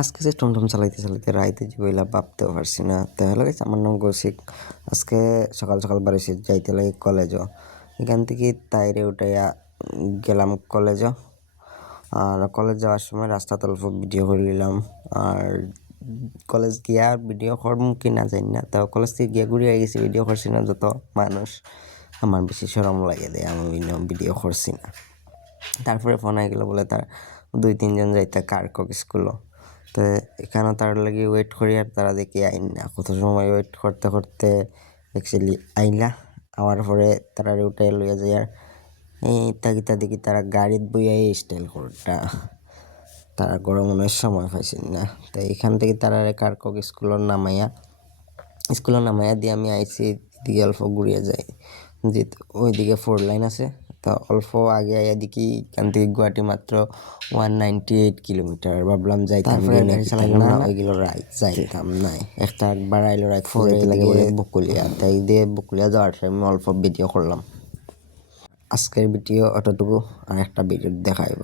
আজকে যে টমটম চালাইতে চালাইতে রাইতে যে বইলা ভাবতেও পারছি না। তাহলে গেছে আমার নাম কৌশিক। আজকে সকাল সকাল বাড়িছি যাইতে লাগে কলেজও। এখান থেকে তাইরে উঠাইয়া গেলাম কলেজও। আর কলেজ যাওয়ার সময় রাস্তাতে অল্প ভিডিও করে নিলাম। আর কলেজ গিয়া ভিডিও করব কি না জানি না, তাও কলেজ থেকে গিয়া ঘুরে গেছি, ভিডিও করছি না। যত মানুষ আমার বেশি শরম লাগে দেয়, আমি ভিডিও করছি না। তারপরে ফোন আই গেলো বলে তার 2-3 জন যাইতে কার্কক স্কুলও। তো এখানেও তার লাগে ওয়েট করি, আর তারা দেখি আইন না। কত সময় ওয়েট করতে করতে অ্যাকচুয়ালি আইলা আওয়ার পরে তারা উঠাই লইয়া যায়। আর এই ইত্যাদি দেখি তারা গাড়িত বইয়াই স্টাইল করটা, তারা গরমের সময় পাইছেন না। তো এখান থেকে তারা কার্কক স্কুলের নামাইয়া দিয়ে আমি আইসি এদিকে অল্প ঘুরিয়ে যাই, যে ওইদিকে 4 লাইন আছে। তো অল্প আগে আইয়া দেখি এখান থেকে গুয়াহাটি মাত্র 198 কিলোমিটার। ভাবলাম যাইতাম না, ওইগুলো যাইতাম নাই। একবার আইলো রাইট যাইতে লাগে বলে বকুলিয়া, তাই দিয়ে বকুলিয়া যাওয়ার টাইমে অল্প ভিডিও করলাম। আজকের ভিডিও অতটুকু, আর একটা ভিডিও দেখাইব।